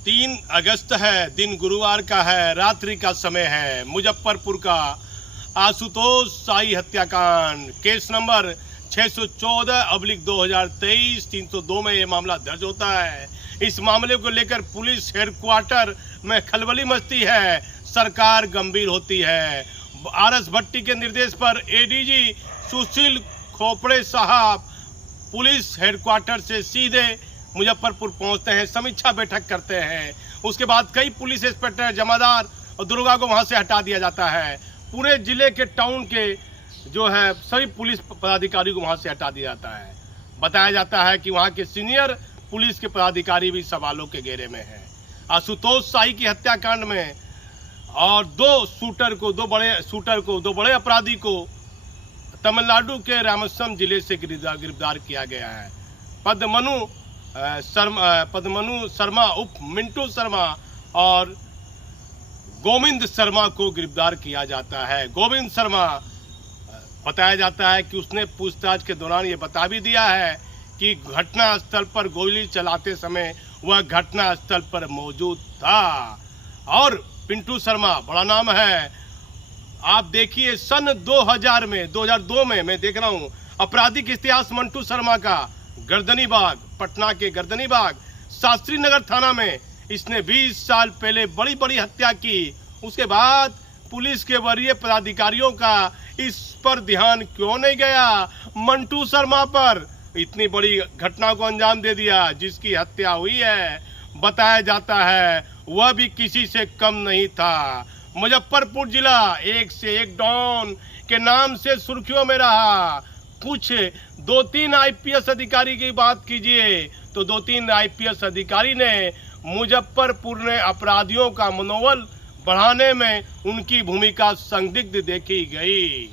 3 अगस्त है, दिन गुरुवार का है, रात्रि का समय है। मुजफ्फरपुर का आशुतोष शाही हत्याकांड केस नंबर 614/2023 302 में ये मामला दर्ज होता है। इस मामले को लेकर पुलिस हेडक्वार्टर में खलबली मचती है, सरकार गंभीर होती है। आरएस भट्टी के निर्देश पर एडीजी सुशील खोपड़े साहब पुलिस हेडक्वार्टर से सीधे मुजफ्फरपुर पहुंचते हैं, समीक्षा बैठक करते हैं। उसके बाद कई पुलिस इंस्पेक्टर, जमादार और दुर्गा को वहां से हटा दिया जाता है। पूरे जिले के टाउन के जो है सभी पुलिस पदाधिकारी को वहां से हटा दिया जाता है। बताया जाता है कि वहां के सीनियर पुलिस के पदाधिकारी भी सवालों के घेरे में हैं। आशुतोष शाही की हत्याकांड में और दो बड़े अपराधी को तमिलनाडु के रामेश्वरम जिले से गिरफ्तार किया गया है। पद्मनु शर्मा उप मिंटू शर्मा और गोविंद शर्मा को गिरफ्तार किया जाता है। गोविंद शर्मा बताया जाता है कि उसने पूछताछ के दौरान ये बता भी दिया है कि घटना स्थल पर गोली चलाते समय वह घटना स्थल पर मौजूद था। और पिंटू शर्मा बड़ा नाम है, आप देखिए सन 2002 में मैं देख रहा हूं आपराधिक इतिहास मंटू शर्मा का गर्दनीबाग, पटना के गर्दनीबाग शास्त्री नगर थाना में इसने 20 साल पहले बड़ी बड़ी हत्या की। उसके बाद पुलिस के वरीय पदाधिकारियों का इस पर ध्यान क्यों नहीं गया? मंटू शर्मा पर इतनी बड़ी घटना को अंजाम दे दिया जिसकी हत्या हुई है। बताया जाता है वह भी किसी से कम नहीं था। मुजफ्फरपुर जिला एक से एक डॉन के नाम से सुर्खियों में रहा। कुछ 2-3 आईपीएस अधिकारी की बात कीजिए तो 2-3 आईपीएस अधिकारी ने मुजफ्फरपुर में अपराधियों का मनोबल बढ़ाने में उनकी भूमिका संदिग्ध देखी गई।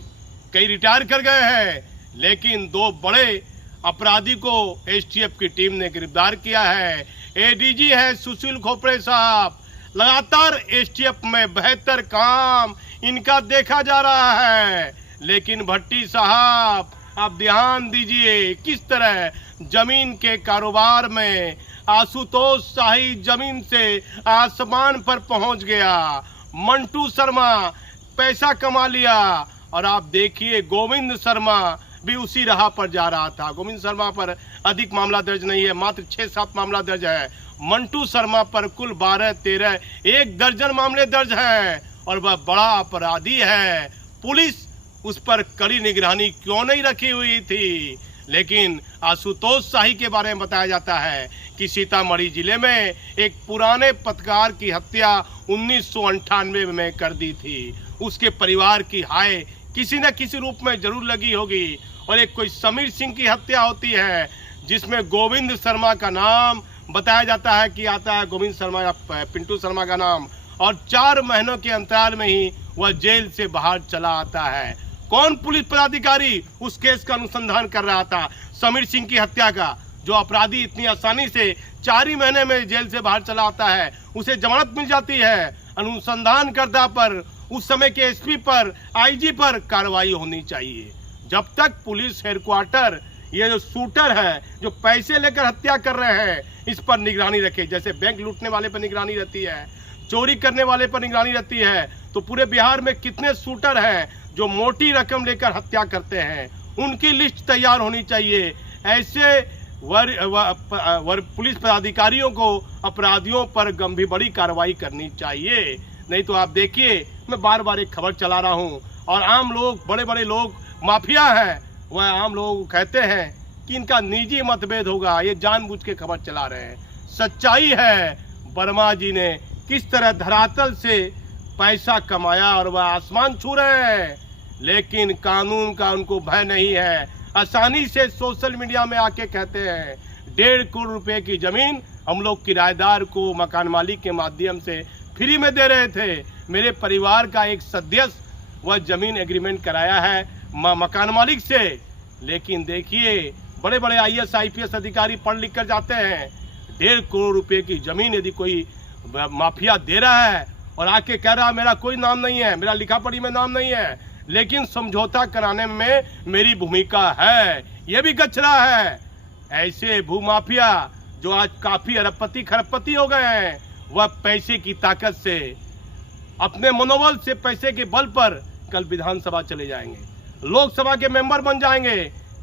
कई रिटायर कर गए हैं, लेकिन 2 बड़े अपराधी को एसटीएफ की टीम ने गिरफ्तार किया है। एडीजी है सुशील खोपड़े साहब। लगातार एसटीएफ में बेहतर काम इनका देखा जा रहा है, लेकिन भट्टी साहब आप ध्यान दीजिए किस तरह जमीन के कारोबार में आशुतोष शाही जमीन से आसमान पर पहुंच गया। मंटू शर्मा पैसा कमा लिया और आप देखिए गोविंद शर्मा भी उसी राह पर जा रहा था। गोविंद शर्मा पर अधिक मामला दर्ज नहीं है, मात्र 6-7 मामला दर्ज है। मंटू शर्मा पर कुल 12-13 1 दर्जन मामले दर्ज हैं और वह बड़ा अपराधी है। पुलिस उस पर कड़ी निगरानी क्यों नहीं रखी हुई थी? लेकिन आशुतोष शाही के बारे में बताया जाता है कि सीतामढ़ी जिले में एक पुराने पत्रकार की हत्या 1998 में कर दी थी। उसके परिवार की हाय किसी न किसी रूप में जरूर लगी होगी। और एक कोई समीर सिंह की हत्या होती है जिसमें गोविंद शर्मा का नाम बताया जाता है कि आता है, गोविंद शर्मा या पिंटू शर्मा का नाम, और 4 महीनों के अंतराल में ही वह जेल से बाहर चला आता है। कौन पुलिस पदाधिकारी उस केस का अनुसंधान कर रहा था? समीर सिंह की हत्या का जो अपराधी इतनी आसानी से 4 ही महीने में जेल से बाहर चला आता है, उसे जमानत मिल जाती है। अनुसंधानकर्ता पर, उस समय के एसपी पर, आईजी पर कार्रवाई होनी चाहिए। जब तक पुलिस हेडक्वार्टर ये जो शूटर है जो पैसे लेकर हत्या कर रहे हैं इस पर निगरानी रखे, जैसे बैंक लूटने वाले पर निगरानी रहती है, चोरी करने वाले पर निगरानी रहती है, तो पूरे बिहार में कितने शूटर हैं जो मोटी रकम लेकर हत्या करते हैं, उनकी लिस्ट तैयार होनी चाहिए। ऐसे पुलिस पदाधिकारियों को अपराधियों पर गंभीर बड़ी कार्रवाई करनी चाहिए। नहीं तो आप देखिए, मैं बार बार एक खबर चला रहा हूं और आम लोग, बड़े बड़े लोग माफिया हैं, वह आम लोग कहते हैं कि इनका निजी मतभेद होगा, ये जानबूझ के खबर चला रहे हैं। सच्चाई है वर्मा जी ने किस तरह धरातल से पैसा कमाया और वह आसमान छू रहे हैं, लेकिन कानून का उनको भय नहीं है। आसानी से सोशल मीडिया में आके कहते हैं 1.5 करोड़ रुपए की जमीन हम लोग किराएदार को मकान मालिक के माध्यम से फ्री में दे रहे थे। मेरे परिवार का एक सदस्य वह जमीन एग्रीमेंट कराया है मकान मालिक से, लेकिन देखिए बड़े बड़े आईएएस आईपीएस अधिकारी पढ़ लिख कर जाते हैं 1.5 करोड़ रुपए की जमीन यदि कोई माफिया दे रहा है और आके कह रहा मेरा कोई नाम नहीं है, मेरा लिखा पढ़ी में नाम नहीं है, लेकिन समझौता कराने में मेरी भूमिका है, यह भी कचरा है। ऐसे भूमाफिया जो आज काफी अरबपति खरबपति हो गए हैं, वह पैसे की ताकत से, अपने मनोबल से, पैसे के बल पर कल विधानसभा चले जाएंगे, लोकसभा के मेंबर बन जाएंगे।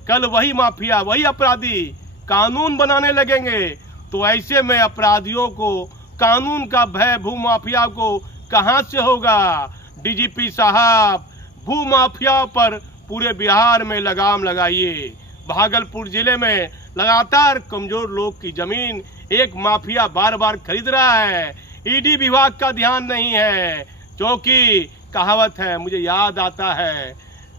कल वही माफिया, वही अपराधी कानून बनाने लगेंगे। तो ऐसे में अपराधियों को कानून का भय भूमाफिया को कहां से होगा? डीजीपी साहब, भूमाफिया पर पूरे बिहार में लगाम लगाइए। भागलपुर जिले में लगातार कमजोर लोग की जमीन एक माफिया बार बार खरीद रहा है। ईडी विभाग का ध्यान नहीं है, क्योंकि कहावत है, मुझे याद आता है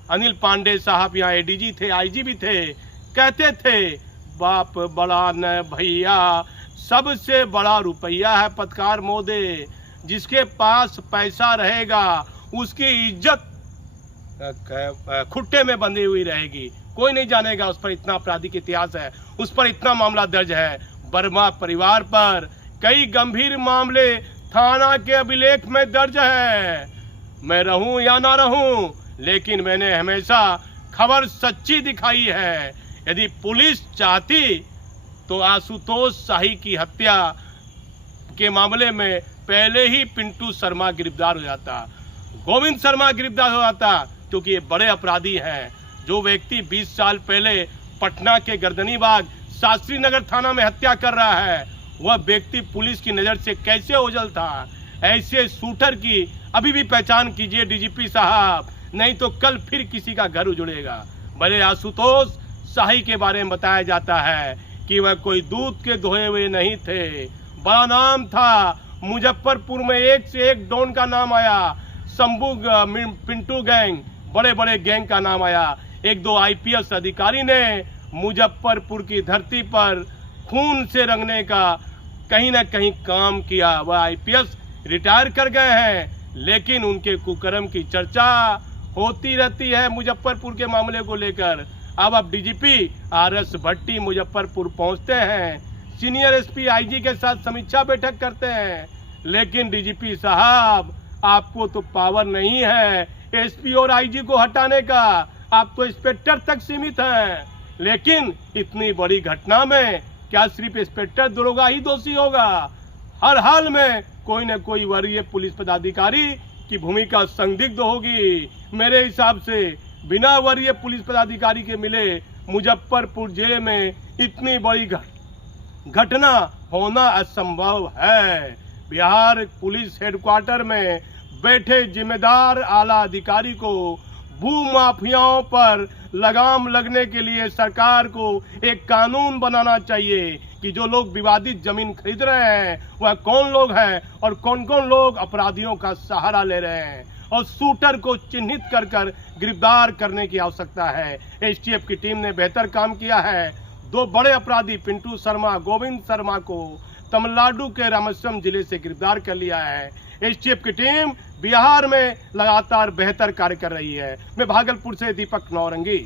अनिल पांडे साहब यहाँ एडीजी थे, आईजी भी थे, कहते थे बाप बड़ा न भैया, सबसे बड़ा रुपया है पत्रकार मोदी। जिसके पास पैसा रहेगा उसकी इज्जत खुट्टे में बंधी हुई रहेगी। कोई नहीं जानेगा उस पर इतना आपराधिक इतिहास है, उस पर इतना मामला दर्ज है। वर्मा परिवार पर कई गंभीर मामले थाना के अभिलेख में दर्ज है। मैं रहूं या ना रहूं, लेकिन मैंने हमेशा खबर सच्ची दिखाई है। यदि पुलिस चाहती तो आशुतोष शाही की हत्या के मामले में पहले ही पिंटू शर्मा गिरफ्तार हो जाता, गोविंद शर्मा गिरफ्तार हो जाता, क्योंकि ये बड़े अपराधी हैं। जो व्यक्ति 20 साल पहले पटना के गर्दनी बाग शास्त्री नगर थाना में हत्या कर रहा है, वह व्यक्ति पुलिस की नजर से कैसे ओझल था? ऐसे शूटर की अभी भी पहचान कीजिए डीजीपी साहब, नहीं तो कल फिर किसी का घर उजड़ेगा। भले आशुतोष शाही के बारे में बताया जाता है कि वह कोई दूध के धोए हुए नहीं थे, बड़ा नाम था। मुजफ्फरपुर में एक से एक डॉन का नाम आया, शंभू पिंटू गैंग, बड़े बड़े गैंग का नाम आया। एक दो आईपीएस अधिकारी ने मुजफ्फरपुर की धरती पर खून से रंगने का कहीं ना कहीं काम किया। वह आईपीएस रिटायर कर गए हैं, लेकिन उनके कुकर्म की चर्चा होती रहती है मुजफ्फरपुर के मामले को लेकर। अब डीजीपी आरएस भट्टी मुजफ्फरपुर पहुंचते हैं, सीनियर एसपी आईजी के साथ समीक्षा बैठक करते हैं, लेकिन डीजीपी साहब आपको तो पावर नहीं है एसपी और आईजी को हटाने का, आप तो इंस्पेक्टर तक सीमित हैं। लेकिन इतनी बड़ी घटना में क्या सिर्फ इंस्पेक्टर दरोगा ही दोषी होगा? हर हाल में कोई न कोई वरीय पुलिस पदाधिकारी की भूमिका संदिग्ध होगी। मेरे हिसाब से बिना वरीय पुलिस पदाधिकारी के मिले मुजफ्फरपुर जिले में इतनी बड़ी घटना होना असंभव है। बिहार पुलिस हेडक्वार्टर में बैठे जिम्मेदार आला अधिकारी को भूमाफियाओं पर लगाम लगने के लिए सरकार को एक कानून बनाना चाहिए कि जो लोग विवादित जमीन खरीद रहे हैं वह कौन लोग हैं और कौन कौन लोग अपराधियों का सहारा ले रहे हैं, और शूटर को चिन्हित कर कर गिरफ्तार करने की आवश्यकता है। एसटीएफ की टीम ने बेहतर काम किया है। दो बड़े अपराधी पिंटू शर्मा, गोविंद शर्मा को तमिलनाडु के रामेश्वरम जिले से गिरफ्तार कर लिया है। एसटीएफ की टीम बिहार में लगातार बेहतर कार्य कर रही है। मैं भागलपुर से दीपक नौरंगी।